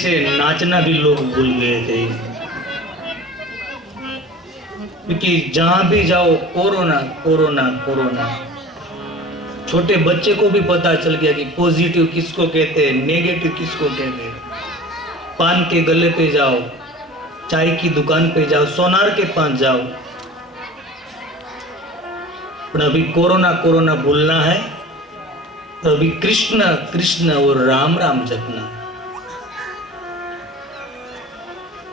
से नाचना भी लोग भूल गए थे, क्योंकि जहां भी जाओ कोरोना कोरोना कोरोना। छोटे बच्चे को भी पता चल गया कि पॉजिटिव किसको कहते हैं, नेगेटिव किसको कहते हैं। पान के गले पे जाओ, चाय की दुकान पे जाओ, सोनार के पास जाओ, पर अभी कोरोना कोरोना भूलना है, तो अभी कृष्ण कृष्ण और राम राम जपना।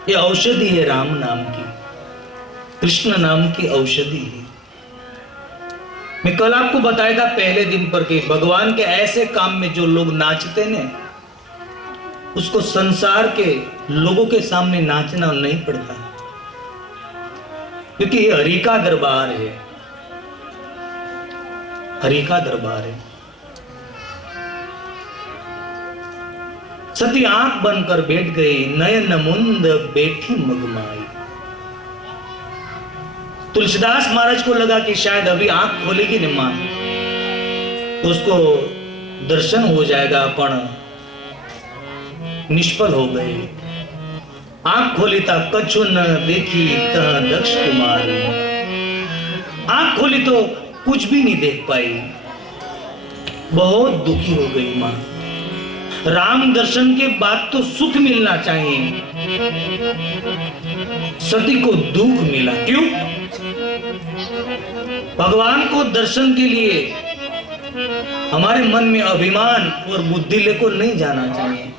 ये औषधि है राम नाम की, कृष्ण नाम की औषधि है। मैं कल आपको बताया था पहले दिन पर कि भगवान के ऐसे काम में जो लोग नाचते ने, उसको संसार के लोगों के सामने नाचना नहीं पड़ता, क्योंकि ये हरि का दरबार है, हरि का दरबार है। सती आंख बंद कर बैठ गई, नयन मुंद बैठी मगमाई। तुलसीदास महाराज को लगा कि शायद अभी आंख खोलेगी न मां, तो उसको दर्शन हो जाएगा, पण निष्फल हो गए। आंख खोली था कछु न देखी तह दक्ष कुमारी। आंख खोली तो कुछ भी नहीं देख पाई, बहुत दुखी हो गई मां। राम दर्शन के बाद तो सुख मिलना चाहिए, सती को दुख मिला। क्यों? भगवान को दर्शन के लिए हमारे मन में अभिमान और बुद्धि लेकर नहीं जाना चाहिए।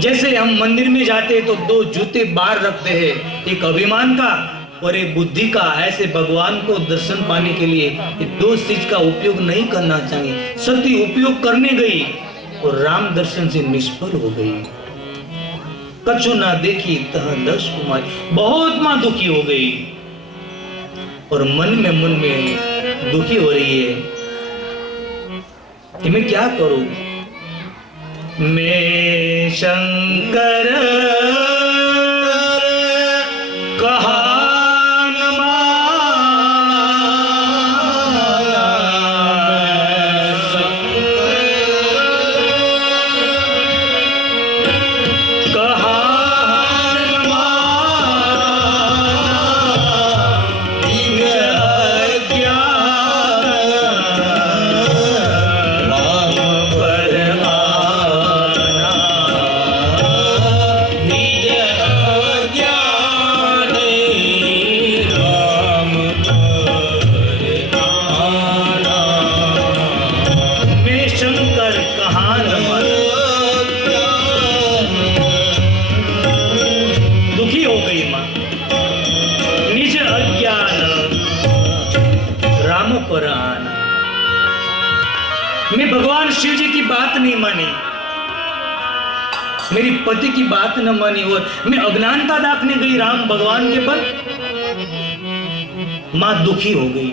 जैसे हम मंदिर में जाते हैं तो दो जूते बाहर रखते हैं, एक अभिमान का और एक बुद्धि का। ऐसे भगवान को दर्शन पाने के लिए ये दो चीज का उपयोग नहीं करना चाहिए। सती उपयोग करने गई और राम दर्शन से निष्फल हो गई। कछु ना देखी तह दक्ष कुमारी, बहुत मां दुखी हो गई और मन में दुखी हो रही है कि मैं क्या करूं। मैं शंकर कहा भगवान शिव जी की बात नहीं मानी, मेरी पति की बात न मानी और मैं अज्ञानता दाखने गई राम भगवान के पर। मां दुखी हो गई।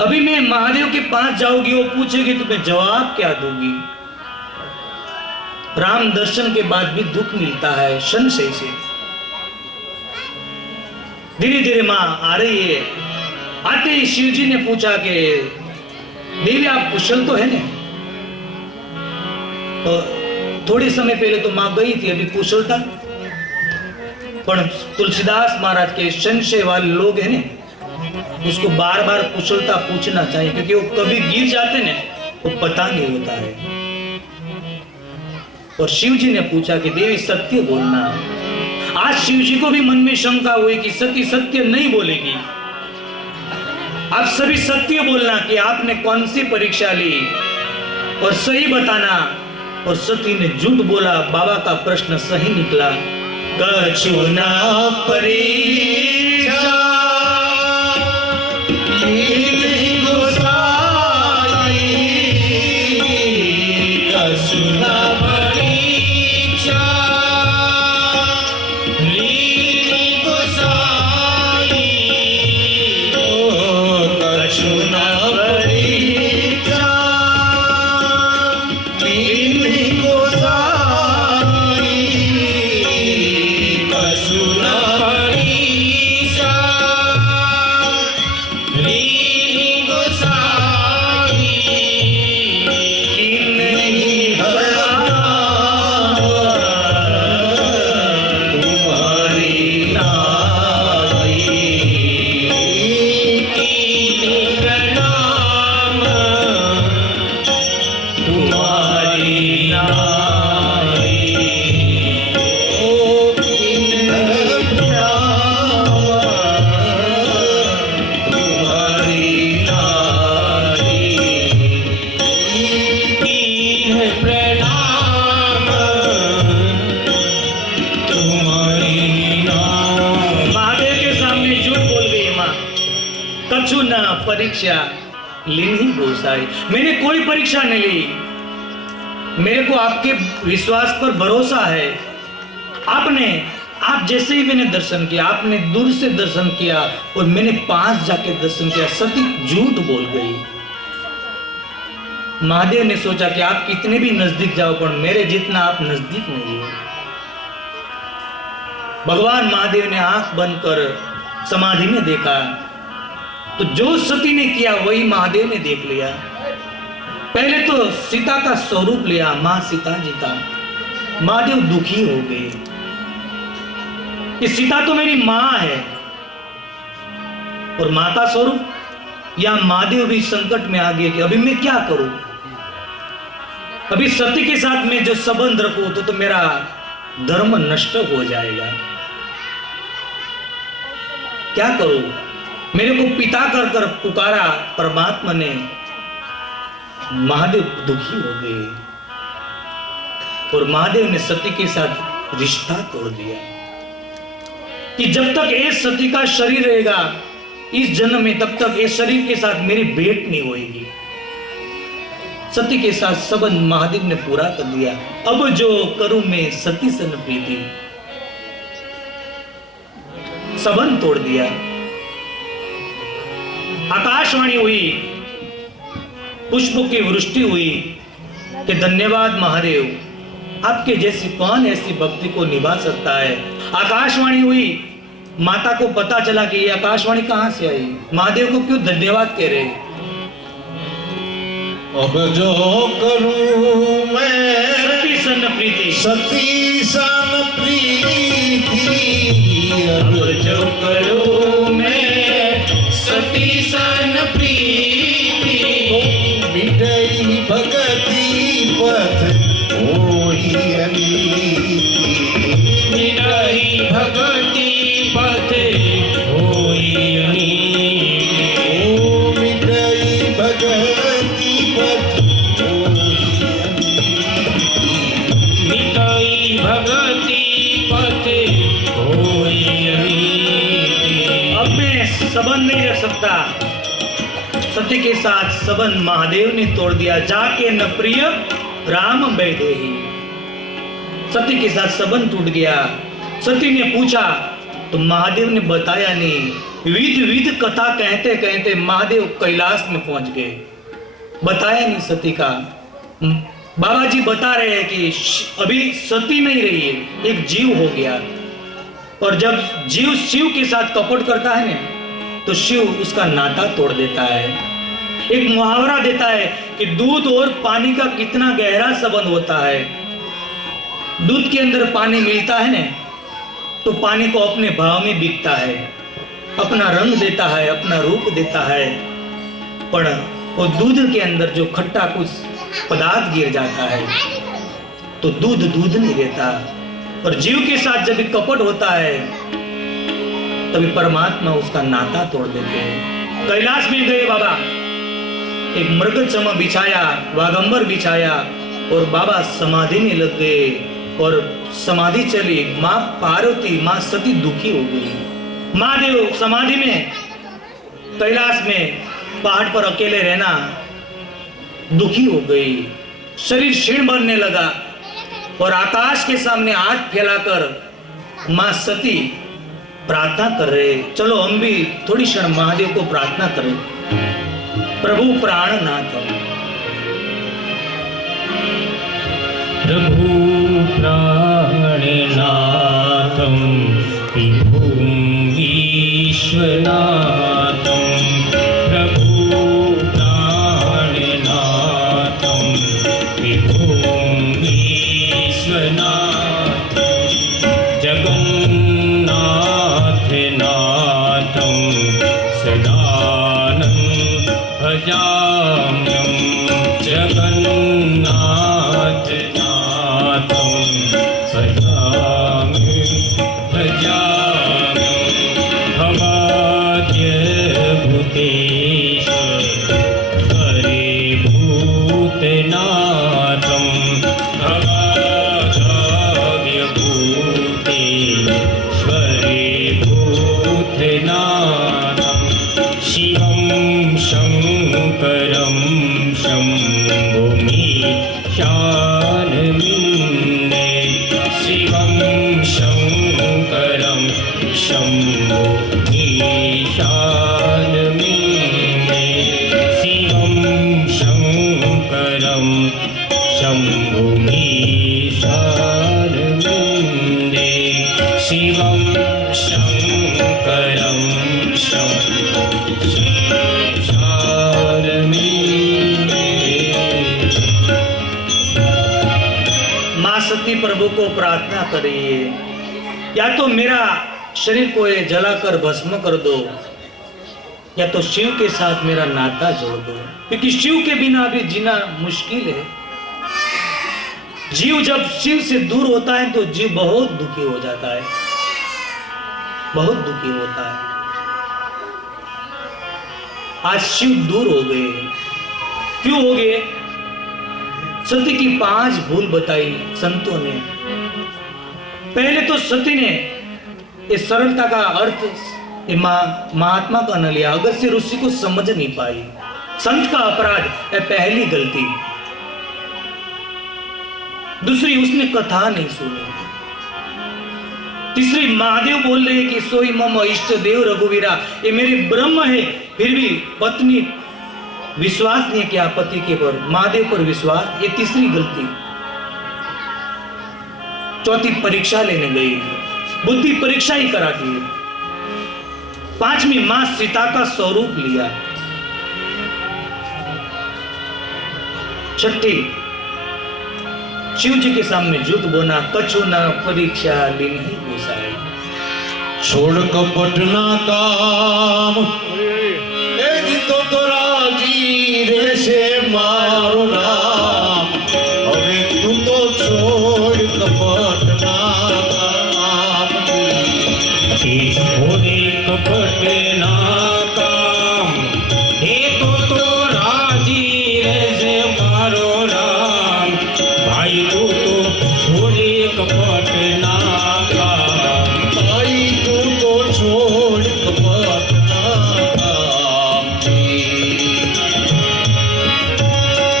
अभी मैं महादेव के पास जाऊंगी, वो पूछेगी तो मैं जवाब क्या दूंगी। राम दर्शन के बाद भी दुख मिलता है संशय से। धीरे धीरे मां आ रही है। आते ही शिव जी ने पूछा कि देवी आप कुशल तो है ना? तो थोड़ी समय पहले तो मां गई थी, अभी कुशल था। पर तुलसीदास महाराज के संशय वाले लोग हैं ना, उसको बार बार कुशलता पूछना चाहिए, क्योंकि वो कभी गिर जाते ना वो पता नहीं होता है। और शिव जी ने पूछा कि देवी सत्य बोलना। आज शिव जी को भी मन में शंका हुई कि सती सत्य नहीं बोलेगी। आप सभी सत्य बोलना कि आपने कौन सी परीक्षा ली और सही बताना। और सती ने झूठ बोला, बाबा का प्रश्न सही निकला। कछु ना परीक्षा सुना पड़ी पूछू ना परीक्षा लीनी गोसाई। मैंने कोई परीक्षा नहीं ली, मेरे को आपके विश्वास पर भरोसा है। आप जैसे ही मैंने दर्शन किया, आपने दूर से दर्शन किया और मैंने पास जाके दर्शन किया, सती झूठ बोल गई। महादेव ने सोचा कि आप कितने भी नजदीक जाओ पर मेरे जितना आप नजदीक नहीं हो। भगवान महादेव ने आंख बंद कर समाधि में देखा तो जो सती ने किया वही महादेव ने देख लिया। पहले तो सीता का स्वरूप लिया, मां सीता जी का। महादेव दुखी हो गए कि सीता तो मेरी मां है, और मां का स्वरूप। या महादेव भी संकट में आ गए कि अभी मैं क्या करूं, अभी सती के साथ मैं जो संबंध रखूं तो मेरा धर्म नष्ट हो जाएगा, क्या करूं। मेरे को पिता कर कर पुकारा परमात्मा ने। महादेव दुखी हो गए और महादेव ने सती के साथ रिश्ता तोड़ दिया कि जब तक इस सती का शरीर रहेगा इस जन्म में, तब तक इस शरीर के साथ मेरी भेंट नहीं होगी। सती के साथ संबंध महादेव ने पूरा कर दिया। अब जो करूं मैं सती सन प्रीति, संबंध तोड़ दिया। आकाशवाणी हुई, पुष्पों की वृष्टि हुई कि धन्यवाद महादेव, आपके जैसी कौन ऐसी भक्ति को निभा सकता है। आकाशवाणी हुई, माता को पता चला कि ये आकाशवाणी कहां से आई, महादेव को क्यों धन्यवाद कह रहे। अब जो करूं मैं सती सन प्रीति, सती सन प्रीति, अब जो करूं मैं सती सन प्रीति, मिटई भगति पथ होई अनीति, मिटई भगति पथ होई अनीति, ओ मिटई भगति पथ होई अनीति, मिटई भगति पथ होई अनीति। अब मैं संबंध नहीं रख सकता। सती के साथ संबंध महादेव ने तोड़ दिया। जाके न प्रिय राम बैदेही, सती के साथ संबंध टूट गया। सती ने पूछा तो महादेव ने बताया नहीं। विध विध कथा कहते कहते महादेव कैलाश में पहुंच गए, बताया नहीं सती का। बाबा जी बता रहे हैं कि अभी सती नहीं रही है, एक जीव हो गया। और जब जीव शिव के साथ कपट करता है ना तो शिव उसका नाता तोड़ देता है। एक मुहावरा देता है कि दूध और पानी का कितना गहरा संबंध होता है। दूध के अंदर पानी मिलता है ना तो पानी को अपने भाव में बिकता है, अपना रंग देता है, अपना रूप देता है। पर वो दूध के अंदर जो खट्टा कुछ पदार्थ गिर जाता है तो दूध दूध नहीं रहता। और जीव के साथ जब कपट होता है तभी परमात्मा उसका नाता तोड़ देते हैं। कैलाश में गए बाबा, एक मृगचम बिछाया, वागंबर बिछाया और बाबा समाधि में लग गए। और समाधि चली, माँ पार्वती, माँ सती दुखी हो गई। महादेव समाधि में, कैलाश में पहाड़ पर अकेले रहना, दुखी हो गई। शरीर क्षीण बनने लगा और आकाश के सामने हाथ फैलाकर माँ सती प्रार्थना कर रहे। चलो हम भी थोड़ी क्षण महादेव को प्रार्थना करें। प्रभु प्राणनाथ, प्रभु प्राणनाथं विभुं विश्वनाथं, प्रभु प्राणनाथं विभुं विश्वनाथं, जगन्नाथ नाथं सदानं भजाम्यहं, जगन्नाथ शिवं शङ्करं शम्भुमीशानमिन्दे शिवं शङ्करं शम्भुमीशानमिन्दे शिवं शङ्करं शम्भुमीशानमिन्दे शिवं शङ्करं माँ सती प्रभु को प्रार्थना करिए, या तो मेरा शरीर को ये जलाकर भस्म कर दो, या तो शिव के साथ मेरा नाता जोड़ दो, क्योंकि शिव के बिना अभी जीना मुश्किल है। जीव जब शिव से दूर होता है तो जीव बहुत दुखी हो जाता है, बहुत दुखी होता है। आज शिव दूर हो गए। क्यों हो गए? सती की 5 भूल बताई संतों ने। पहले तो सती ने इस सरलता का अर्थ महात्मा का न लिया, अगस्त्य ऋषि को समझ नहीं पाई। संत का अपराध है पहली गलती। दूसरी, उसने कथा नहीं सुनी। तीसरी, महादेव बोल रहे हैं कि सोई मम इष्ट देव रघुवीरा, ये मेरे ब्रह्म है, फिर भी पत्नी विश्वास नहीं किया पति के पर, महादेव पर विश्वास, ये तीसरी गलती। चौथी, परीक्षा लेने गई, बुद्धि परीक्षा ही कराती है। 5वीं, मां सीता का स्वरूप लिया। 6ठी, शिव जी के सामने झूठ बोला, कछु ना परीक्षा ली नहीं गोसाई। छोड़ कपट ना काम, तो राजी रे से मारो राम, अबे तू तो छोड़ कपट ना काम। छोड़े कपट ना काम, हे तो राजी रे से मारो राम, भाई तू तो छोड़े कपट ना काम, भाई तू तो छोड़ कपट ना काम।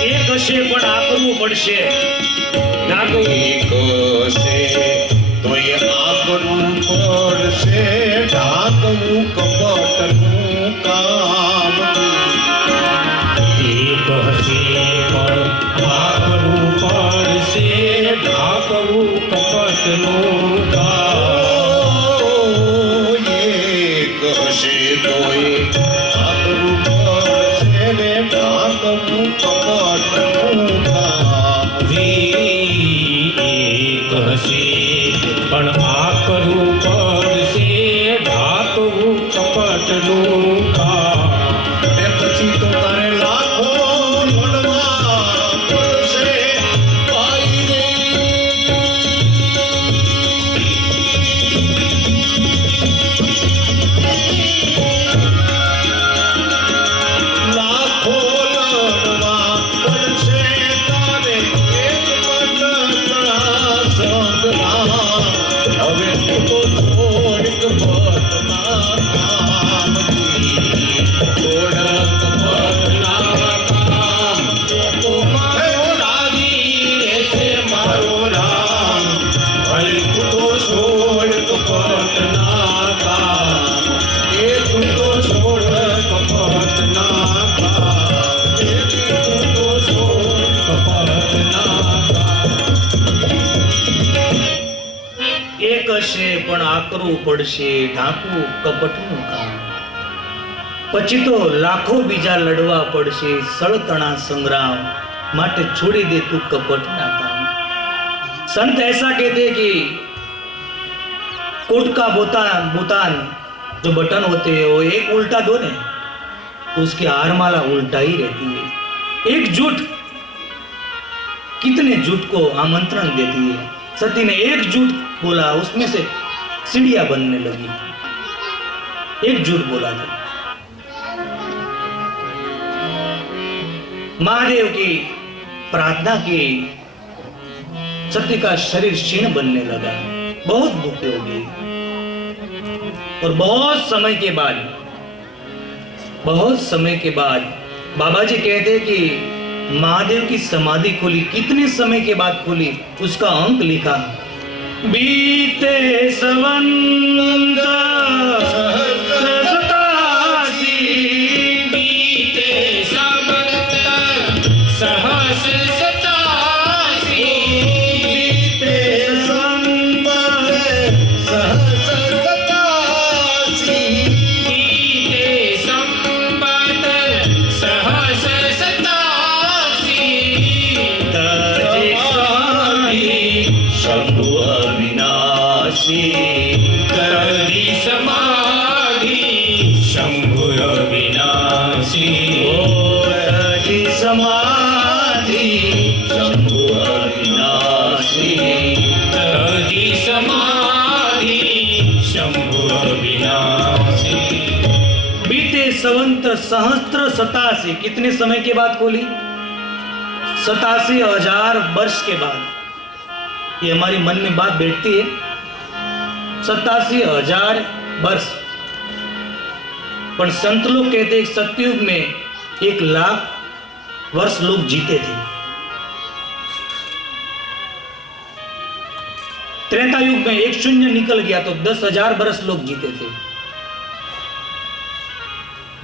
एक હશે પણ આકરવું પડશે, ઢાંકવું एक से तो ये आकरू पर से ढाकू कपटनु काम। एक हसे पर आकरू पर से ढाकू कपटનું કામ। एक से तो ये आकरू पर से ढाकू कपटनु काम। એક હસે પણ આકરું પડશે ઢાકવું કપટનું કામ। ને પછી તો તારે લાખો લોડવા પડશે ભાઈ રે। લાખો લોડવા પડશે તારે એક મટના સંગના। હવે તું તો છોડ કપટના કામ, છોડ કપટના કામ। તો મારો રાજી રહેશે મારો રામ, ભાઈ તું તો છોડ કપટના કામ। એ તું તો છોડ કપટના કામ, એ તું તો છોડ કપટના કામ। એક હશે પણ આકરવું પડશે, ઢાંકવું કપટનું કામ। પછી તો લાખો બીજા લડવા પડશે, સળતણા સંગ્રામ, માટે છોડી દે તું कपटना काम। संत ऐसा कहते हैं कि कोट का बोतान जो बटन होते हैं वो एक उल्टा दो ने तो उसकी हारमाला उल्टा ही रहती है। एक झूठ कितने झूठ को आमंत्रण देती है। सती ने एक झूठ बोला, उसमें से सीढ़ियां बनने लगी। एक झूठ बोला था। महादेव की प्रार्थना की, सती का शरीर क्षीण बनने लगा, बहुत दुखी हो गई। और बहुत समय के बाद बहुत समय के बाद बाबा जी कहते हैं कि महादेव की समाधि खुली। कितने समय के बाद खुली उसका अंक लिखा, बीते संवत सतासी, बीते संवत सहस सतासी, बीते संवत सहस सतासी, बीते संवत सहस सतासी, तजे समाधि शंभु अविनाशी, तजी समाधि शंभु अविनाशी, तजी समाधि शंभु अविनाशी, तजी समाधि शंभु अविनाशी। बीते संवत सहस्त्र सतासी, कितने समय के बाद खोली? 87,000 वर्ष के बाद। ये हमारी मन में बात बैठती है, 87,000 वर्ष। पर संत लोग कहते हैं सतयुग में 1,00,000 वर्ष लोग जीते थे। त्रेता युग में 1 शून्य निकल गया तो 10,000 वर्ष लोग जीते थे।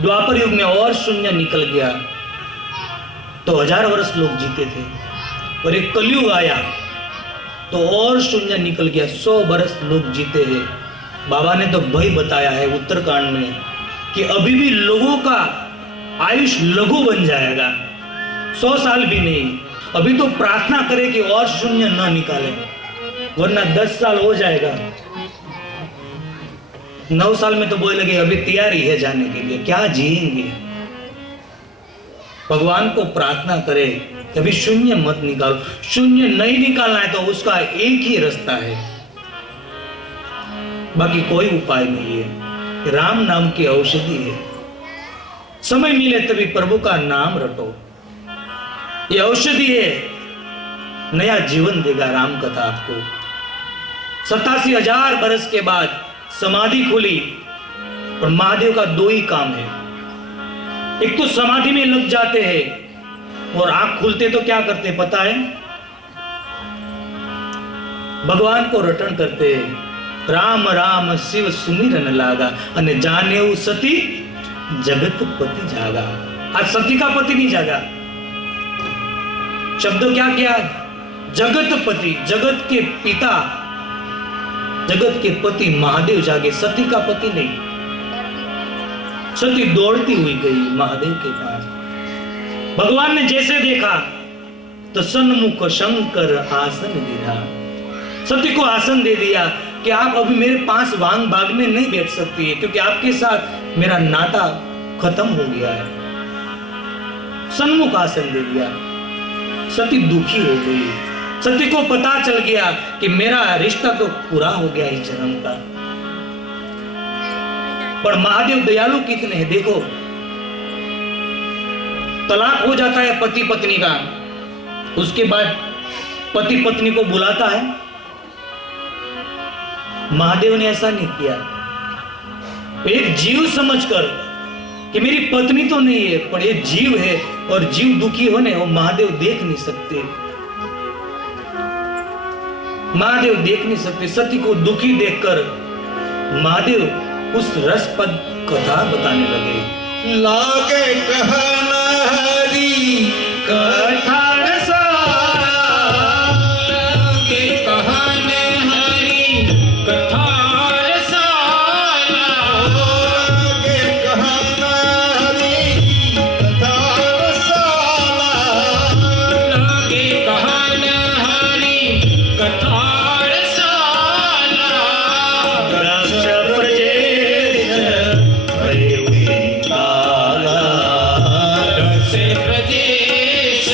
द्वापर युग में और शून्य निकल गया तो 1000 वर्ष लोग जीते थे। और एक कलयुग आया तो और शून्य निकल गया, 100 वर्ष लोग जीते हैं। बाबा ने तो भय बताया है उत्तरकांड में कि अभी भी लोगों का आयुष लघु बन जाएगा, 100 साल भी नहीं। अभी तो प्रार्थना करें कि और शून्य न निकाले, वरना 10 साल हो जाएगा। 9 साल में तो बोले लगे अभी तैयारी है जाने के लिए, क्या जिएंगे। भगवान को प्रार्थना करे कभी शून्य मत निकालो। शून्य नहीं निकालना है तो उसका एक ही रास्ता है, बाकी कोई उपाय नहीं है। राम नाम की औषधि है। समय मिले तभी प्रभु का नाम रटो, ये औषधि है, नया जीवन देगा राम कथा आपको। 87,000 वर्ष के बाद समाधि खुली। और महादेव का 2 ही काम है, एक तो समाधि में लग जाते हैं और आंख खुलते तो क्या करते पता है? भगवान को रटन करते हैं। राम राम शिव सुमिरन लागा अने जाने सती जगत पति जागा। आज सती का पति नहीं जागा, शब्द क्या किया? जगत पति, जगत के पिता, जगत के पति महादेव जागे, सती का पति नहीं। सती दौड़ती हुई गई महादेव के पास। भगवान ने जैसे देखा तो सन्मुख शंकर आसन दिया। सती को आसन दे दिया कि आप अभी मेरे पास वांग बाग में नहीं बैठ सकती है, क्योंकि आपके साथ मेरा नाता खत्म हो गया है। सन्मुख आसन दे दिया। सती दुखी हो गई। सती को पता चल गया कि मेरा रिश्ता तो पूरा हो गया इस जन्म का। पर महादेव दयालु कितने हैं देखो। तलाक हो जाता है पति पत्नी का, उसके बाद पति पत्नी को बुलाता है। महादेव ने ऐसा नहीं किया। एक जीव समझकर कि मेरी पत्नी तो नहीं है पर ये जीव है, और जीव दुखी होने वो महादेव देख नहीं सकते। महादेव देख नहीं सकते। सती को दुखी देखकर महादेव उस रसपद कथा बताने लगे। लागे कहना हरी कथा रसाला, लागे कहना हरी कथा रसाला, लागे कहना हरी कथा रसाला, लागे कहना हरी कथा रसाला, दक्ष प्रजेश भय काला, दक्ष प्रदेश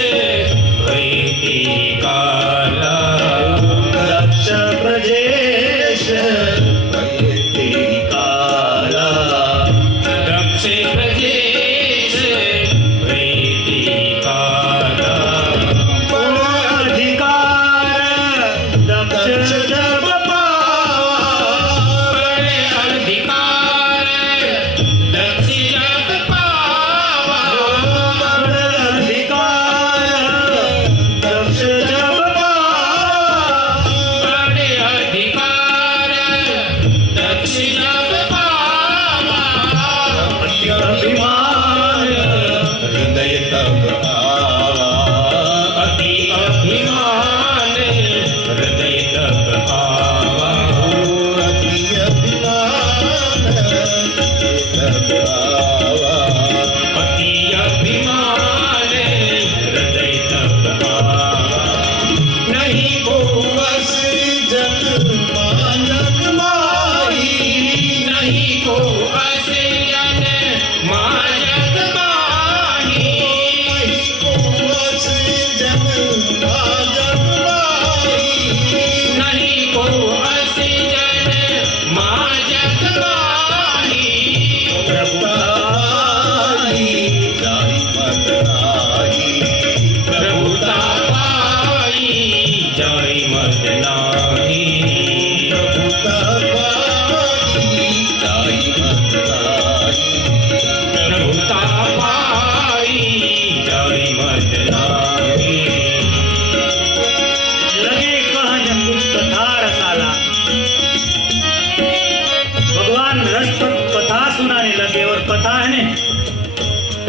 सुनाने लगे। और कथा है ने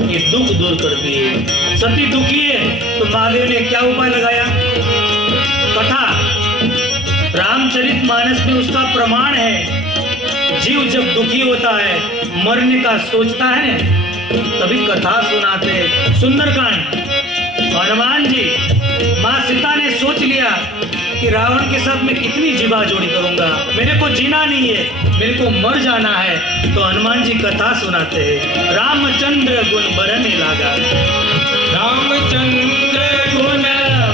ये दुख दूर करती है। सती दुखी है तो महादेव ने क्या उपाय लगाया? कथा रामचरितमानस में उसका प्रमाण है। जीव जब दुखी होता है, मरने का सोचता है तभी कथा सुनाते हैं। सुंदरकांड। हनुमान जी, माँ सीता ने सोच लिया कि रावण के साथ मैं कितनी जीवा जोड़ी करूंगा, मेरे को जीना नहीं है, मेरे को मर जाना है। तो हनुमान जी कथा सुनाते हैं। रामचंद्र गुण बरने लागा। रामचंद्र गुण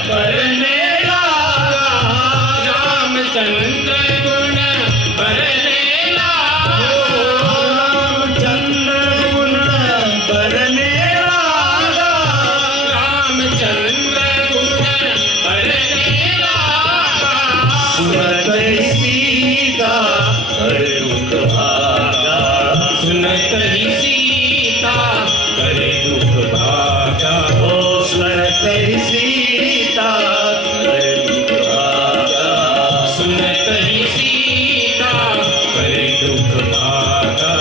बरने लागा, रामचंद्र गुण बरने लागा, रामचंद्र गुण बरने लागा, रामचंद्र गुण बरने लागा। सुनत सीता हर दुख भागा, सुनत ही सीता करे दुख भागा, ओ सुनत सीता हर दुख भागा, सुनत ही सीता करे दुख भागा।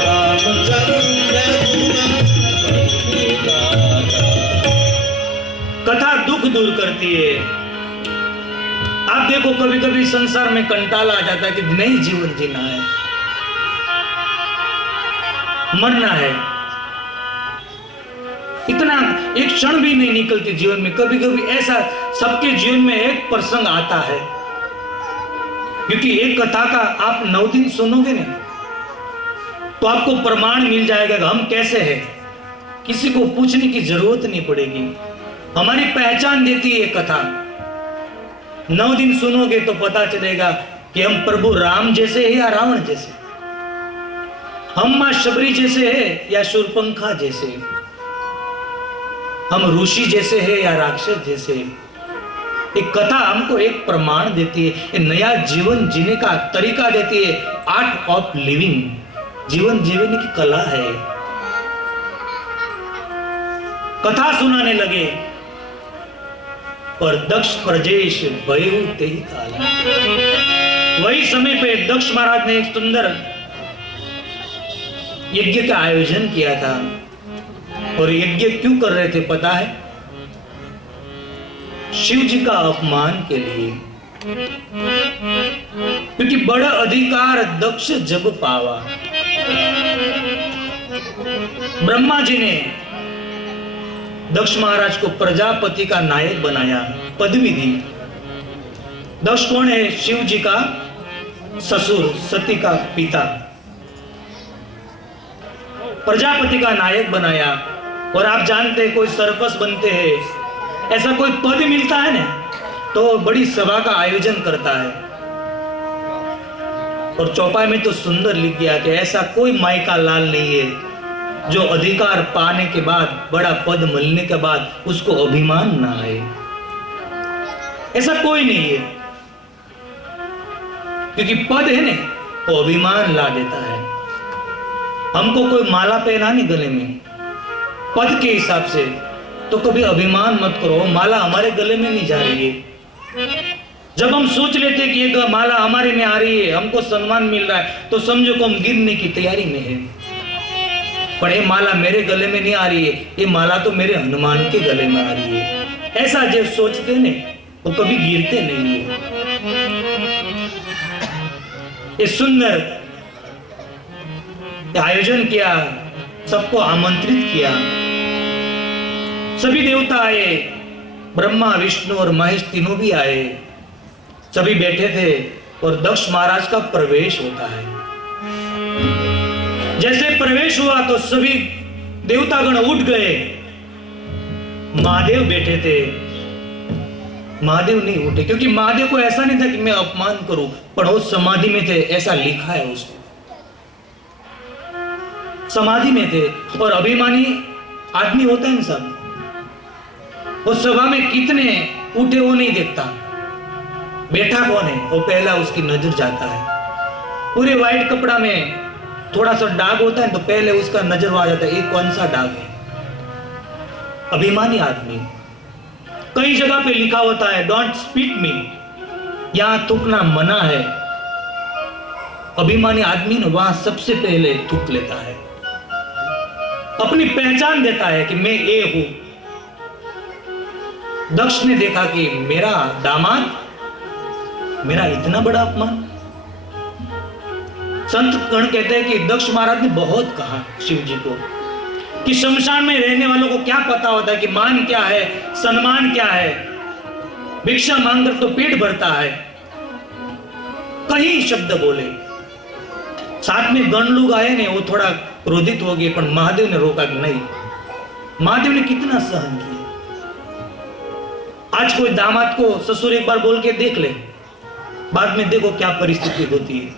रामचंद्र गुण बरने लागा। कथा दुख दूर करती है। आप देखो कभी कभी संसार में कंटाला आ जाता है कि नहीं जीवन जीना है, मरना है, इतना एक क्षण भी नहीं निकलती जीवन में। कभी कभी ऐसा सबके जीवन में एक प्रसंग आता है, क्योंकि एक कथा का आप 9 दिन सुनोगे ना तो आपको प्रमाण मिल जाएगा कि हम कैसे हैं। किसी को पूछने की जरूरत नहीं पड़ेगी, हमारी पहचान देती है कथा। 9 दिन सुनोगे तो पता चलेगा कि हम प्रभु राम जैसे हैं या रावण जैसे, हम मां शबरी जैसे हैं या शूरपंखा जैसे, हम ऋषि जैसे हैं या राक्षस जैसे। एक कथा हमको एक प्रमाण देती है, एक नया जीवन जीने का तरीका देती है। आर्ट ऑफ लिविंग, जीवन जीने की कला है। कथा सुनाने लगे पर दक्ष प्रजेश भयउ तेहि काला। वही समय पे दक्ष महाराज ने एक सुंदर यज्ञ का आयोजन किया था। और यज्ञ क्यों कर रहे थे पता है? शिव जी का अपमान के लिए, क्योंकि बड़ा अधिकार दक्ष जब पावा। ब्रह्मा जी ने दक्ष महाराज को प्रजापति का नायक बनाया, पदवी दी। दक्ष कौन है? शिव जी का ससुर, सती का पिता। प्रजापति का नायक बनाया। और आप जानते हैं कोई सरपंच बनते हैं, ऐसा कोई पद मिलता है ना तो बड़ी सभा का आयोजन करता है। और चौपाई में तो सुंदर लिख गया कि ऐसा कोई माई का लाल नहीं है जो अधिकार पाने के बाद, बड़ा पद मिलने के बाद उसको अभिमान ना आए। ऐसा कोई नहीं है, क्योंकि पद है ना वो अभिमान ला देता है। हमको कोई माला पहना नहीं गले में पद के हिसाब से, तो कभी अभिमान मत करो, माला हमारे गले में नहीं जा रही है। जब हम सोच लेते कि ये माला हमारे में आ रही है, हमको सम्मान मिल रहा है, तो समझो को हम गिरने की तैयारी में है। पर ये माला मेरे गले में नहीं आ रही है, ये माला तो मेरे हनुमान के गले में आ रही है। ऐसा जब सोचते ने वो कभी गिरते नहीं है। ये सुंदर आयोजन किया, सबको आमंत्रित किया, सभी देवता आए, ब्रह्मा विष्णु और महेश तीनों भी आए। सभी बैठे थे और दक्ष महाराज का प्रवेश होता है। जैसे प्रवेश हुआ तो सभी देवतागण उठ गए। महादेव बैठे थे, महादेव नहीं उठे, क्योंकि महादेव को ऐसा नहीं था कि मैं अपमान करूं, पर वो समाधि में थे, ऐसा लिखा है उसको, समाधि में थे। और अभिमानी आदमी होता है सब, वो सभा में कितने उठे वो नहीं देखता, बैठा कौन है वो पहला उसकी नजर जाता है। पूरे व्हाइट कपड़ा में थोड़ा सा दाग होता है तो पहले उसका नजर आ जाता है ये कौन सा दाग है। अभिमानी आदमी। कई जगह पे लिखा होता है डोंट स्पीट मी, यहां थूकना मना है। अभिमानी आदमी न वहां सबसे पहले थूक लेता है, अपनी पहचान देता है कि मैं ये हूं। दक्ष ने देखा कि मेरा दामाद, मेरा इतना बड़ा अपमान। संत गण कहते हैं कि दक्ष महाराज ने बहुत कहा शिव जी को कि शमशान में रहने वालों को क्या पता होता है कि मान क्या है, सम्मान क्या है। भिक्षा मांगकर तो पेट भरता है। कई शब्द बोले, साथ में गण लोग आए ने, वो थोड़ा क्रोधित हो गए, पर महादेव ने रोका कि नहीं। महादेव ने कितना सहन किया। आज कोई दामाद को ससुर एक बार बोल के देख ले, बाद में देखो क्या परिस्थिति होती है।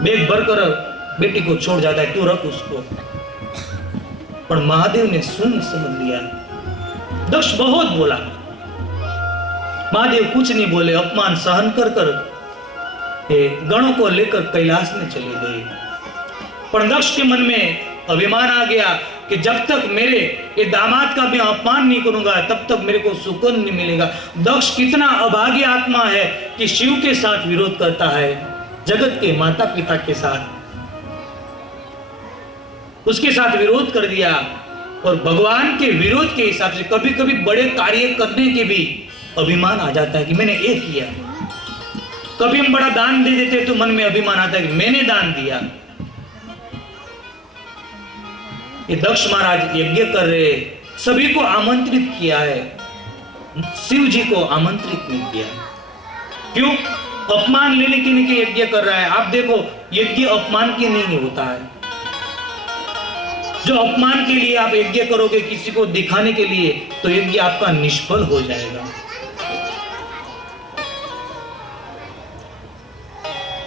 बैग भरकर बेटी को छोड़ जाता है, तू रख उसको। पर महादेव ने सुन समझ लिया। दक्ष बहुत बोला, महादेव कुछ नहीं बोले, अपमान सहन कर कर गणों को लेकर कैलाश में चले गए। पर दक्ष के मन में अभिमान आ गया कि जब तक मेरे ये दामाद का भी अपमान नहीं करूंगा तब तक मेरे को सुकून नहीं मिलेगा। दक्ष कितना अभागी आत्मा है कि शिव के साथ विरोध करता है, जगत के माता पिता के साथ, उसके साथ विरोध कर दिया। और भगवान के विरोध के हिसाब से कभी कभी बड़े कार्य करने के भी अभिमान आ जाता है कि मैंने ये किया। कभी हम बड़ा दान दे देते तो मन में अभिमान आता है कि मैंने दान दिया। ये दक्ष महाराज यज्ञ कर रहे, सभी को आमंत्रित किया है, शिव जी को आमंत्रित नहीं किया। क्यों? अपमान लेने के लिए यज्ञ कर रहा है। आप देखो, यज्ञ अपमान के नहीं होता है। जो अपमान के लिए आप यज्ञ करोगे किसी को दिखाने के लिए, तो यज्ञ आपका निष्फल हो जाएगा।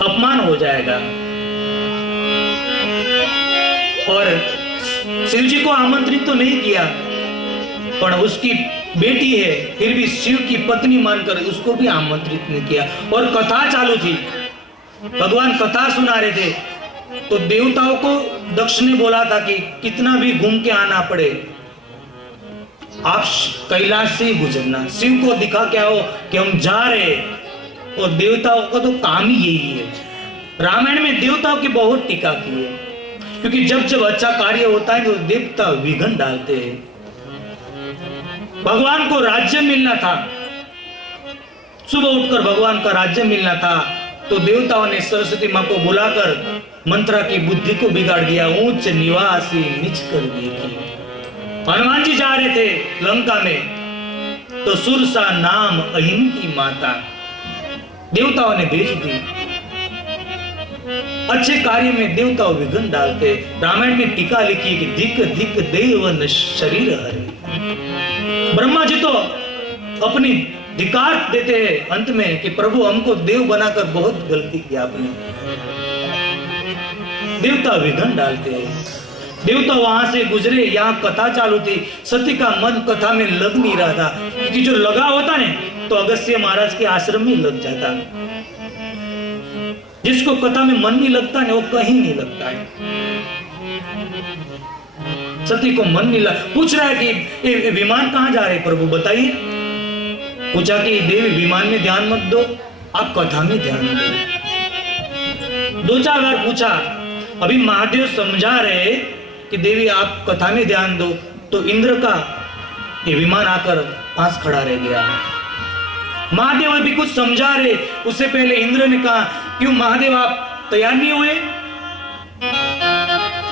अपमान हो जाएगा। और शिव जी को आमंत्रित तो नहीं किया, पर उसकी बेटी है फिर भी शिव की पत्नी मानकर उसको भी आमंत्रित नहीं किया। और कथा चालू थी, भगवान कथा सुना रहे थे, तो देवताओं को दक्ष ने बोला था कि कितना भी घूम के आना पड़े, आप कैलाश से ही गुजरना। शिव को दिखा क्या हो कि हम जा रहे, और देवताओं का तो काम ही यही है। रामायण में देवताओं की बहुत टीका की है, क्योंकि जब जब अच्छा कार्य होता है तो देवता विघ्न डालते हैं। भगवान को राज्य मिलना था, सुबह उठकर भगवान का राज्य मिलना था, तो देवताओं ने सरस्वती मां को बुलाकर मंत्रा की बुद्धि को बिगाड़ दिया। ऊंच निवासी नीच कर दिए। हनुमान जी जा रहे थे लंका में, तो सुरसा नाम अहिन की माता देवताओं ने भेज दी। अच्छे कार्य में देवता विघ्न डालते। रामायण में टीका लिखी कि धिक धिक देवन शरीर हरे। ब्रह्मा जी तो अपनी धिकार देते हैं अंत में कि प्रभु हमको देव बनाकर बहुत गलती की आपने। देवता विघ्न डालते हैं। देवता वहां से गुजरे, यहाँ कथा चालू थी। सती का मन कथा में लग नहीं रहा था, क्योंकि जो लगा होता ने तो अगस्त्य महाराज के आश्रम में लग जाता। जिसको कथा में मन नहीं लगता ने वो कहीं नहीं लगता है। सती को मन नहीं लगा। पूछ रहा है कि ये विमान कहाँ जा रहे प्रभु बताइए। पूछा कि देवी विमान में ध्यान मत दो, आप कथा में ध्यान दो। दो चार बार पूछा। अभी महादेव समझा रहे कि देवी आप कथा में ध्यान दो, तो इंद्र का ये विमान आकर पास खड़ा रह गया। महादेव अभी कुछ समझा रहे, उससे पहले इंद्र ने कहा क्यों महादेव आप तैयार नहीं हुए,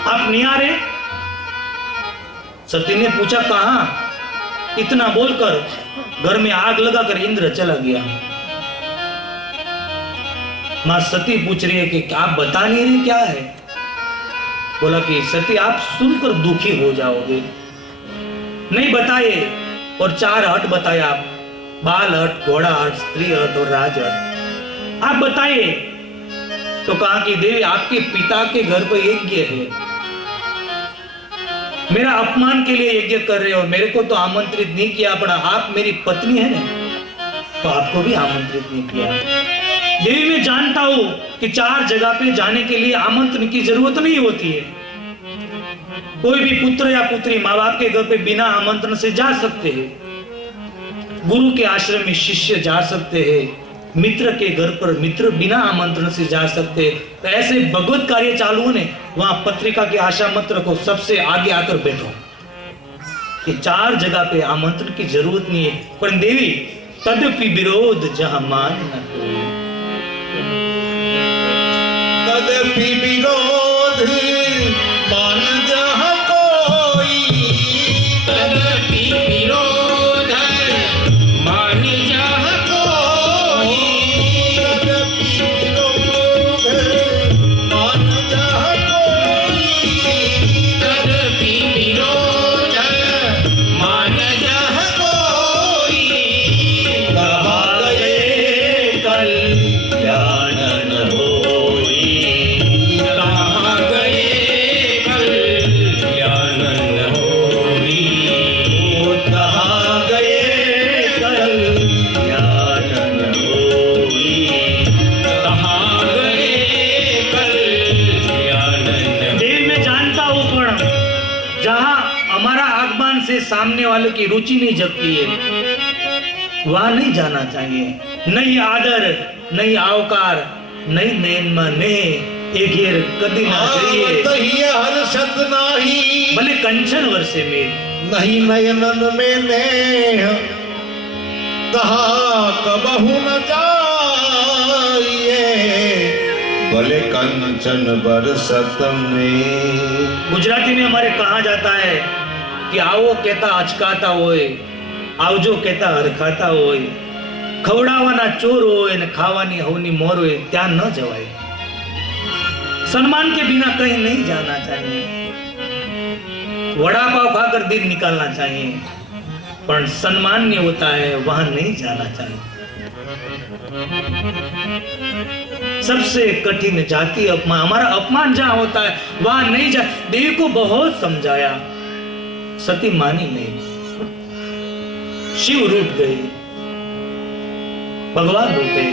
आप नहीं आ रहे। सती ने पूछा कहां। इतना बोलकर घर में आग लगाकर इंद्र चला गया। मां सती पूछ रही है कि आप बता नहीं रही क्या है। बोला कि सती आप सुनकर दुखी हो जाओगे। नहीं बताए, और 4 हट बताया, बाल हट, घोड़ा हट, स्त्री हट और राज हट। आप बताइए। तो कहा कि देवी आपके पिता के घर पर यज्ञ है, मेरा अपमान के लिए यज्ञ कर रहे हो, मेरे को तो आमंत्रित नहीं किया, पड़ा आप मेरी पत्नी है ना, तो आपको भी आमंत्रित नहीं किया। देवी मैं जानता हूं कि 4 जगह पे जाने के लिए आमंत्रण की जरूरत नहीं होती है। कोई भी पुत्र या पुत्री माँ बाप के घर पे बिना आमंत्रण से जा सकते हैं। गुरु के आश्रम में शिष्य जा सकते हैं, मित्र के घर पर मित्र बिना आमंत्रण से जा सकते, तो ऐसे भगवत कार्य चालू ने वहां पत्रिका की आशा मत रखो, सबसे आगे आकर बैठो। कि 4 जगह पे आमंत्रण की जरूरत नहीं है, पर देवी तदपि विरोध जहां मान न कोई। तदपि विरोध मान जहाँ कोई, तदपि विरोध मान जहाँ कोई, तदपि विरोध मान जहाँ कोई, तदपि विरोध मान जहाँ कोई, कहा गए कल्याण न होई, कहाँ गए कल्याण न होई, कहा गए कल्याण न होई। कहाँ गए कल्याण न देवी मैं जानता हूं, पण जहां हमारा आगमन से सामने वाले की रुचि नहीं जगती है वहां नहीं जाना चाहिए। नहीं आदर, नहीं आवकार, नहीं नयन में नेह, एक घेर कदी ना चाहिए। तहिए हर्षत नाही, भले कंचन वर्षे में नहीं नयनन में नेह, तहा कबहु न जाइए, भले कंचन बरसत में। गुजराती में हमारे कहा जाता है कि आओ कहता अचकाता होय, आवजो कहता हरखाता होय, खवડાવવાના ચોર હોય ને ખાવાની હવની મોર હોય ત્યાં ન જવાય। सम्मान के बिना कहीं नहीं जाना चाहिए। वड़ा पाव खाकर दिन निकालना चाहिए, पर सम्मान्य होता है वहां नहीं जाना चाहिए। सबसे कठिन जाति अपमान, हमारा अपमान जहां होता है वहां नहीं जा। देवी को बहुत समझाया, सती मानी नहीं, शिव रूठ गए, भगवान रूठे।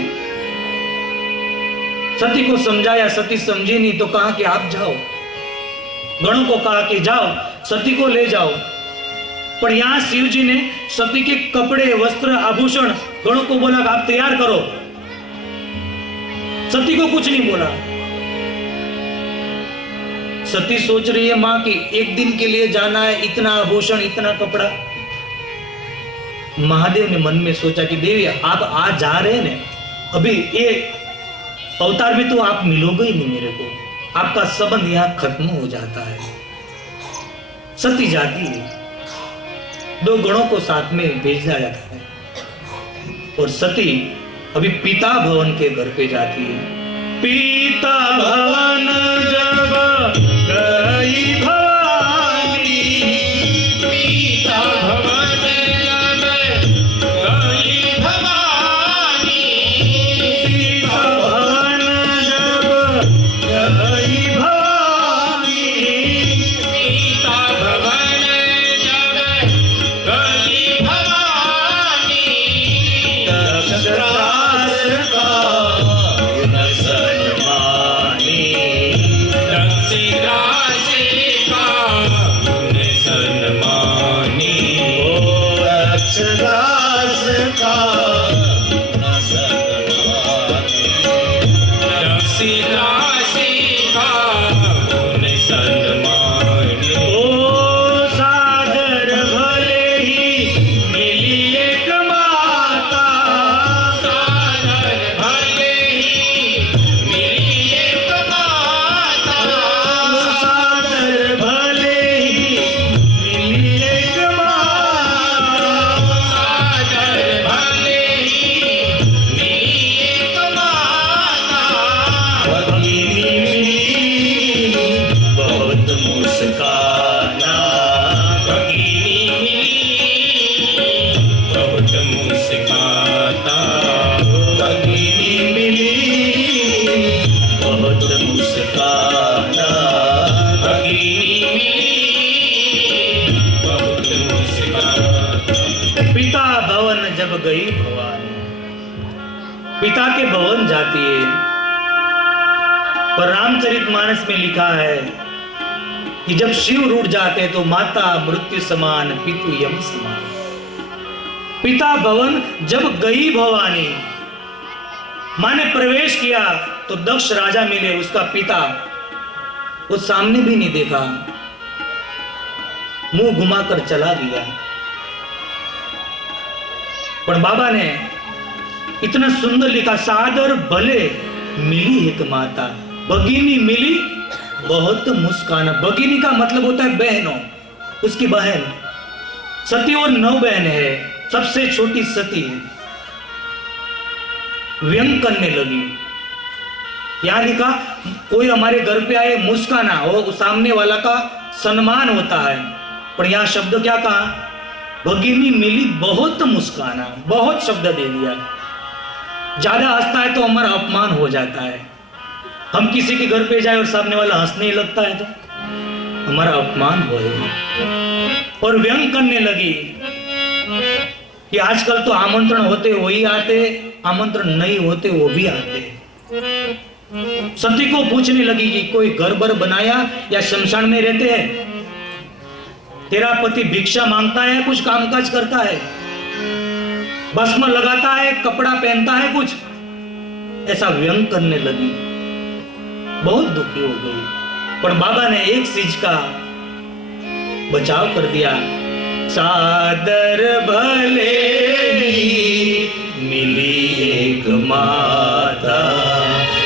सती को समझाया, सती समझी नहीं तो कहा कि आप जाओ। गणों को कहा कि जाओ सती को ले जाओ, पर यहां शिव जी ने सती के कपड़े, वस्त्र, आभूषण गणों को बोला कि आप तैयार करो। सती को कुछ नहीं बोला। सती सोच रही है मां कि एक दिन के लिए जाना है, इतना आभूषण, इतना कपड़ा। महादेव ने मन में सोचा कि देवी आप आज जा रहे हैं ना, अभी ये अवतार में तो आप मिलोगे ही नहीं मेरे को, आपका संबंध यहां खत्म हो जाता है। सती जाती है, 2 गणों को साथ में भेजा जाता है और सती अभी पिता भवन के घर पे जाती है। पिता भवन जब गई भवानी, पिता भवन जब गई भवानी, पिता भवन जब गई भवानी, पिता भवन जब गई भवानी, दशरास का न सन्मानी, दक्षिणास का गुण सन्मानी, दशरास का न सन्मानी, दक्षिणास का गुण सन्मानी। ओ सादर भले ही मिली एक माता, सादर भले ही मिली एक माता, सादर भले ही मिली एक माता, सादर भले ही मिली एक माता, भगिनी मिली बहुत मुस्काना, भगिनी मिली बहुत मुस्काता, भगिनी मिली बहुत मुस्काना, भगिनी मिली बहुत मुस्काता। पिता भवन जब गई भवानी, पिता के भवन जाती है। पर रामचरितमानस में लिखा है कि जब शिव रूठ जाते तो माता मृत्यु समान, पितु यम समान। पिता भवन जब गई भवानी, माँ ने प्रवेश किया तो दक्ष राजा मिले, उसका पिता। वो सामने भी नहीं देखा, मुंह घुमाकर चला गया। पर बाबा ने इतना सुंदर लिखा, सादर भले मिली एक माता, भगिनी मिली बहुत मुस्काना। भगिनी का मतलब होता है बहनों, उसकी बहन। सती और 9 बहन है, सबसे छोटी सती है। व्यंग करने लगी। यहां लिखा, कोई हमारे घर पे आए मुस्काना, वो सामने वाला का सम्मान होता है। पर यहां शब्द क्या कहा, भगिनी मिली बहुत मुस्काना, बहुत शब्द दे दिया। ज्यादा हंसता है तो हमारा अपमान हो जाता है। हम किसी के घर पे जाए और सामने वाला हंसने ही लगता है तो हमारा अपमान होगा। और व्यंग करने लगी कि आजकल तो आमंत्रण होते वही आते, आमंत्रण नहीं होते वो भी आते। सती को पूछने लगी कि कोई घर बर बनाया या शमशान में रहते हैं? तेरा पति भिक्षा मांगता है, कुछ कामकाज करता है, भस्म लगाता है, कपड़ा पहनता है कुछ? ऐसा व्यंग करने लगी। बहुत दुखी हो गई। पर बाबा ने एक चीज का बचाव कर दिया, सादर भले मिली एक माता।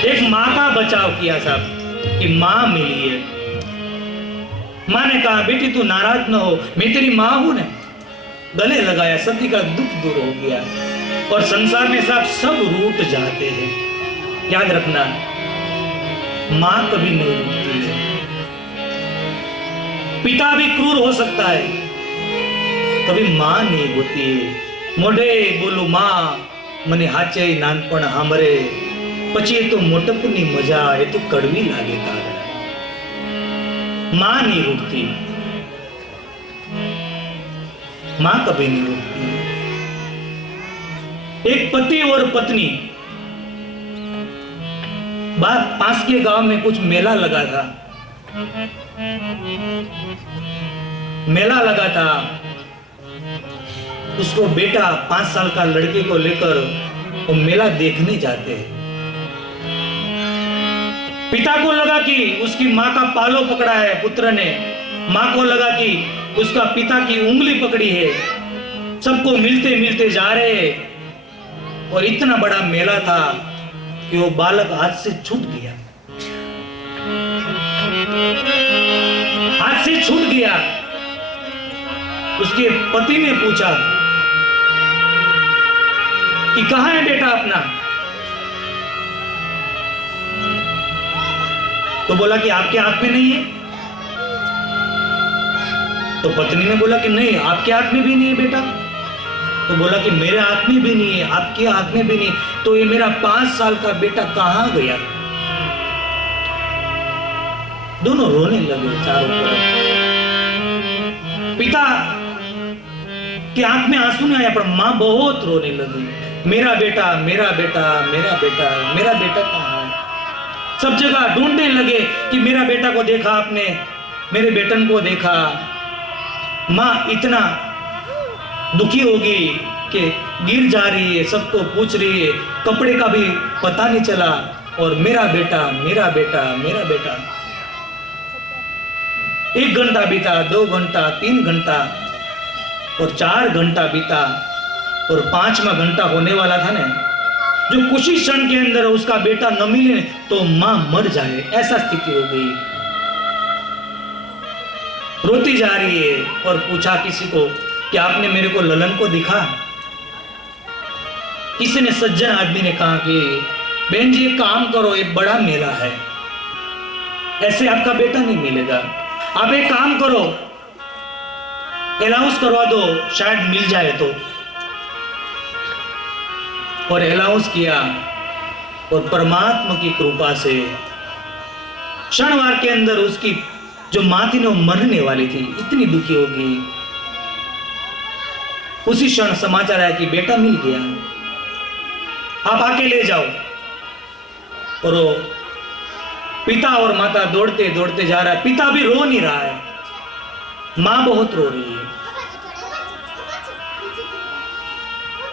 एक माँ का बचाव किया साहब कि माँ मिली है। माँ ने कहा, बेटी तू नाराज न हो, मैं तेरी माँ हूं ना। गले लगाया, सती का दुख दूर हो गया। और संसार में साहब सब रूठ जाते हैं। याद रखना, माँ कभी नहीं रूठती है। पिता भी क्रूर हो सकता है, कभी माँ नहीं होती है। मोढे बोलू माँ मने हाचे नानपण हामरे, पछी तो मोटपनी मजा है तो कड़वी लागे तारा। माँ नहीं रूठती, माँ कभी नहीं रूठती। एक पति और पत्नी, पास के गांव में कुछ मेला लगा था। मेला लगा था, उसको बेटा 5 साल का लड़के को लेकर वो मेला देखने जाते हैं। पिता को लगा कि उसकी माँ का पालो पकड़ा है पुत्र ने, माँ को लगा कि उसका पिता की उंगली पकड़ी है। सबको मिलते मिलते जा रहे, और इतना बड़ा मेला था कि वो बालक हाथ से छूट गया। हाथ से छूट गया। उसके पति ने पूछा कि कहां है बेटा अपना? तो बोला कि आपके हाथ में नहीं है। तो पत्नी ने बोला कि नहीं, आपके हाथ में भी नहीं है बेटा। तो बोला कि मेरे हाथ में भी नहीं है, आपके हाथ में भी नहीं। तो ये मेरा 5 साल का बेटा कहां गया? दोनों रोने लगे चारों तरफ। पिता की आंख में आंसू नहीं आया, पर मां बहुत रोने लगी। मेरा बेटा, मेरा बेटा, मेरा बेटा, मेरा बेटा कहां है? सब जगह ढूंढने लगे कि मेरा बेटा को देखा आपने, मेरे बेटन को देखा। मां इतना दुखी होगी कि गिर जा रही है, सबको पूछ रही है, कपड़े का भी पता नहीं चला। और मेरा बेटा, मेरा बेटा, मेरा बेटा। 1 घंटा बीता, 2 घंटा, 3 घंटा और 4 घंटा बीता, और 5वां घंटा होने वाला था ना, जो कुछ ही क्षण के अंदर उसका बेटा न मिले तो मां मर जाए, ऐसा स्थिति हो गई। रोती जा रही है और पूछा किसी को कि आपने मेरे को ललन को दिखा? किसी ने, सज्जन आदमी ने कहा कि बहन जी एक काम करो, एक बड़ा मेला है, ऐसे आपका बेटा नहीं मिलेगा। आप एक काम करो, अलाउंस करवा दो, शायद मिल जाए तो। और अलाउंस किया, और परमात्मा की कृपा से क्षणवार के अंदर उसकी जो मां थी ना वो मरने वाली थी, इतनी दुखी हो गई। उसी क्षण समाचार आया कि बेटा मिल गया, आप आके ले जाओ। और वो पिता और माता दौड़ते दौड़ते जा रहा है। पिता भी रो नहीं रहा है, मां बहुत रो रही है।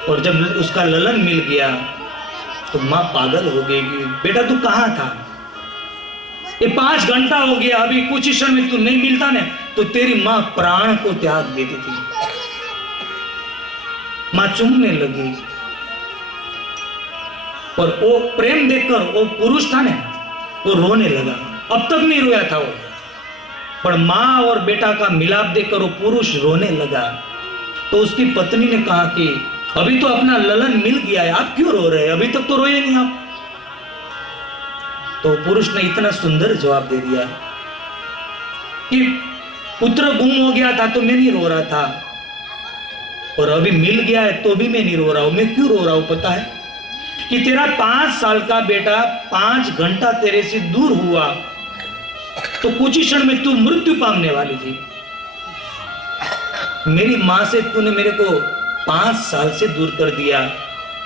और जब उसका ललन मिल गया तो माँ पागल हो गई कि बेटा तू कहाँ था? ये 5 घंटा हो गया, अभी कुछ ही क्षण में तू नहीं मिलता ना तो तेरी माँ प्राण को त्याग देती थी। माँ चूमने लगी और वो प्रेम देखकर वो पुरुष था ना, वो रोने लगा। अब तक नहीं रोया था वो, पर माँ और बेटा का मिलाप देखकर वो पुरुष रोने लगा। तो उसकी पत्नी ने कहा कि अभी तो अपना ललन मिल गया है, आप क्यों रो रहे हैं? अभी तक तो रोए नहीं आप। तो पुरुष ने इतना सुंदर जवाब दे दिया कि पुत्र गुम हो गया था तो मैं नहीं रो रहा था, और अभी मिल गया है तो भी मैं नहीं रो रहा हूं। मैं क्यों रो रहा हूं पता है? कि तेरा 5 साल का बेटा 5 घंटा तेरे से दूर हुआ तो कुछ ही क्षण में तू मृत्यु पाने वाली थी। मेरी मां से तूने मेरे को 5 साल से दूर कर दिया,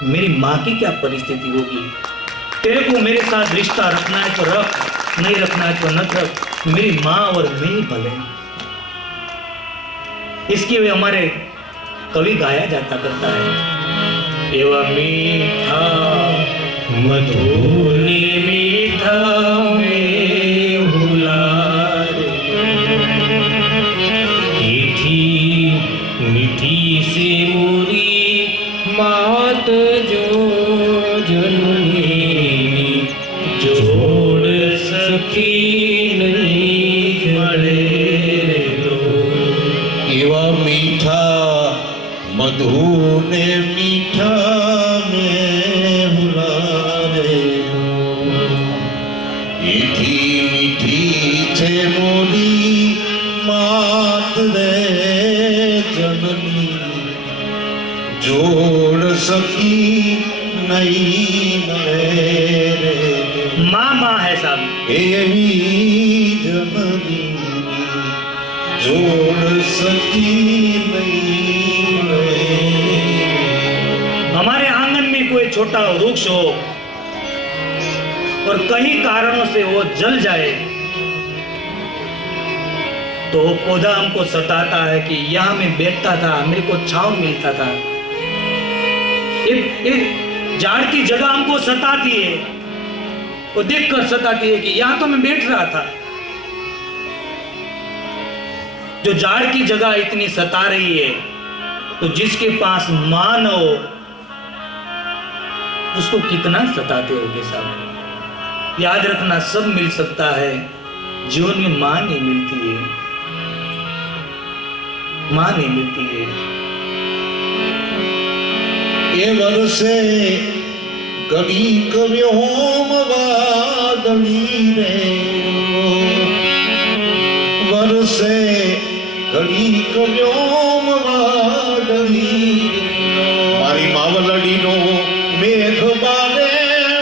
मेरी मां की क्या परिस्थिति होगी? तेरे को मेरे साथ रिश्ता रखना है तो रख, नहीं रखना है तो न रख, मेरी मां और मैं ही भले। इसके वे हमारे कवि गाया जाता करता है, एवं मीठा मधुर मीठा में हुलार, मीठी से मोरी मात जो जननी, जोड़ सकी नहीं बड़े दो। एवा मीठा मधु ने मीठा में हुलारे मीठी छे मोरी मात रे जननी, जोड़ सकी नहीं मेरे। माँ माँ है साहब, एवी जननी जोड़ सकी नहीं मेरे। हमारे आंगन में कोई छोटा वृक्ष हो और कई कारणों से वो जल जाए तो वो पौधा हमको सताता है कि यहाँ मैं बैठता था, मेरे को छांव मिलता था। एक झाड़ की जगह हमको सताती है, वो देखकर सताती है कि यहाँ तो मैं बैठ रहा था। जो झाड़ की जगह इतनी सता रही है तो जिसके पास मां न हो उसको कितना सताते होगे साहब। याद रखना, सब मिल सकता है, जीवन में मां नहीं मिलती है, मां नहीं मिलती है। ये वर्षे गड़ी कव्योम वादली रे, वर्षे गड़ी कव्योम वादली, मारी मावलड़ी नो मेघ बारे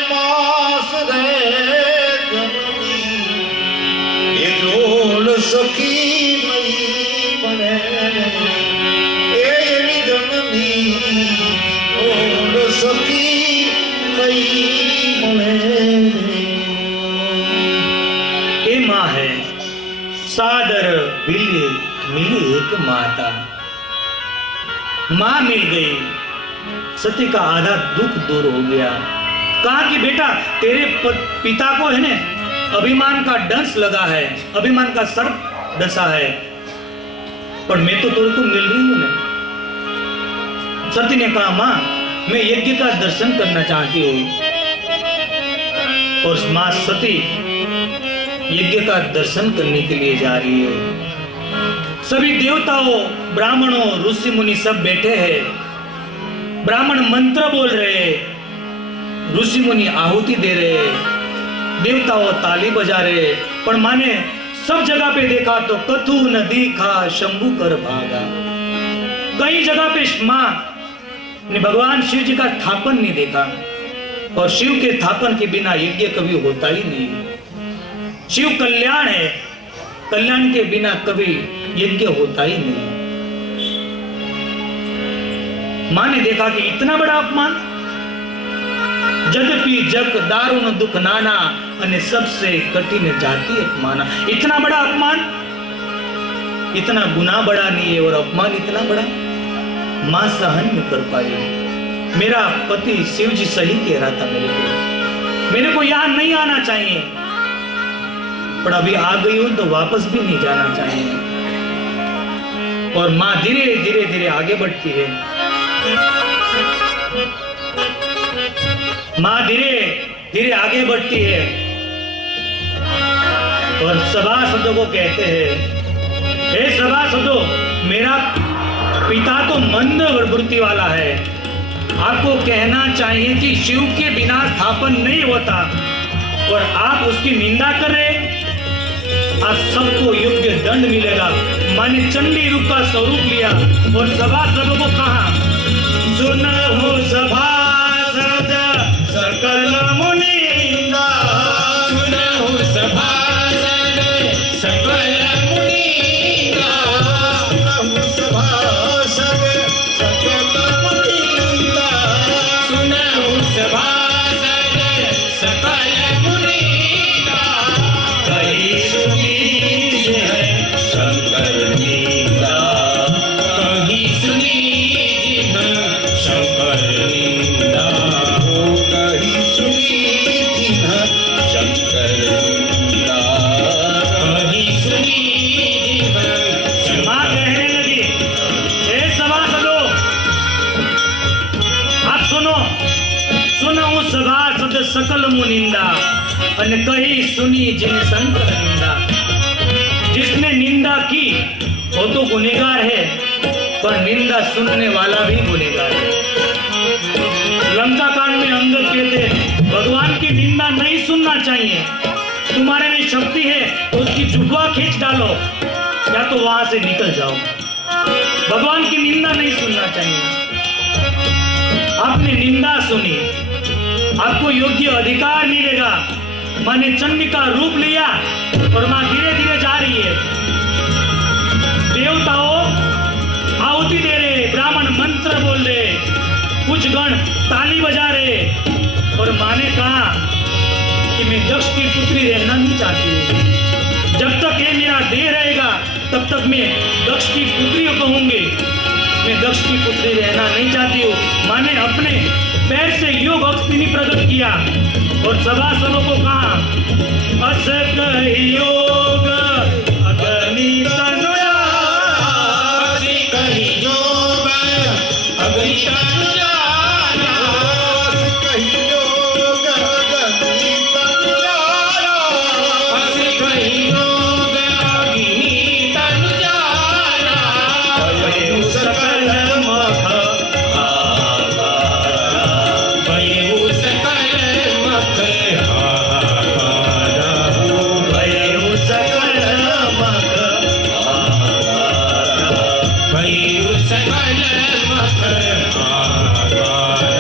मास रे जननी, ये जोड़ सकी नहीं बने। एवी जननी जोड़ सकी नहीं बने। ये मां है सादर मिली एक माता। मां मिल गई, सती का आधा दुख दूर हो गया। कहा कि बेटा तेरे पिता को है ना अभिमान का डंस लगा है, अभिमान का सर्प डसा है, पर मैं तो तेरे को मिल रही हूं ना। सती ने कहा मां मैं यज्ञ का दर्शन करना चाहती हूँ, और मां सती यज्ञ का दर्शन करने के लिए जा रही है। सभी देवताओं, ब्राह्मणों, ऋषि मुनि सब बैठे हैं। ब्राह्मण मंत्र बोल रहे हैं, ऋषि मुनि आहुति दे रहे हैं, देवताओं ताली बजा रहे हैं। पर माने सब जगह पे देखा तो कथु न दिखा शंभु कर भागा। कई जगह पे मां ने भगवान शिव जी का स्थापन नहीं देखा, और शिव के स्थापन के बिना यज्ञ कभी होता ही नहीं। शिव कल्याण है, कल्याण के बिना कभी यज्ञ होता ही नहीं। मां ने देखा कि इतना बड़ा अपमान, यद्यपि जग दारुण दुख नाना अने सबसे कठिन जाति अपमाना। इतना बड़ा अपमान, इतना गुनाह बड़ा नहीं है और अपमान इतना बड़ा मां सहन नहीं कर पाई। मेरा पति शिव जी सही कह रहा था मेरे को यहाँ नहीं आना चाहिए, पर अभी आ गई हूं तो वापस भी नहीं जाना चाहिए। और माँ धीरे धीरे धीरे आगे बढ़ती है। माँ धीरे धीरे आगे बढ़ती है और सभासदों को कहते हैं, हे सभासदों, मेरा पिता तो मंद वृत्ति वाला है। आपको कहना चाहिए कि शिव के बिना स्थापन नहीं होता और आप उसकी निंदा कर रहे। आज सबको योग्य दंड मिलेगा। मैंने चंडी रूप का स्वरूप लिया और सभासदों को कहा, सुनो सभासद सकल मुनिंदा, सुनहु सभासद सकल मुनींदा, सुनहु सभासद सकल मुनिंदा, सुनहु सभासद सकल मुनींदा। कही सुनी है शंकर नींदा, कही सुनी जिह शंकर निंदा, कही सुनी जिन्ह शंकर नींदा। कही सुनी जिह माँ शंकर। कहने लगी, हे सभासदों, आप सुनो, सुनो सभासद सकल मुनिंदा અને कही सुनी जिन शंकर निंदा। जिसने निंदा की वो तो गुनहगार है, पर निंदा सुनने वाला भी गुनहगार है। लंका कांड में अंगद कहते, भगवान की निंदा नहीं सुनना चाहिए। तुम्हारे में शक्ति है तो उसकी जुगवा खींच डालो या तो वहां से निकल जाओ। भगवान की निंदा नहीं सुनना चाहिए। आपने निंदा सुनी, आपको योग्य अधिकार मिलेगा। मैंने चंडी का रूप लिया और मां धीरे धीरे जा रही है। देवताओं आहुति दे रहे, ब्राह्मण मंत्र बोल रहे, कुछ गण ताली बजा रहे और मां ने कहा कि मैं दक्ष की पुत्री रहना नहीं चाहती हूँ। जब तक ये मेरा देह रहेगा तब तक मैं दक्ष की पुत्री कहूंगी। मैं दक्ष की पुत्री रहना नहीं चाहती हूँ। मां ने अपने पैर से योग अग्नि प्रकट किया और सभासदों को कहा, अस कहि योग अग्नि तनुया, असी कही योग अग्नि तनुजारा, कही योग अग्नि तनुजारा, असी कही योग अग्नि तनुजारा। भयउ सकल मख आकारा, भयउ सकल मख हाहाकारा, भयउ सकल मख आकारा, भयउ सकल मख हाहाकारा।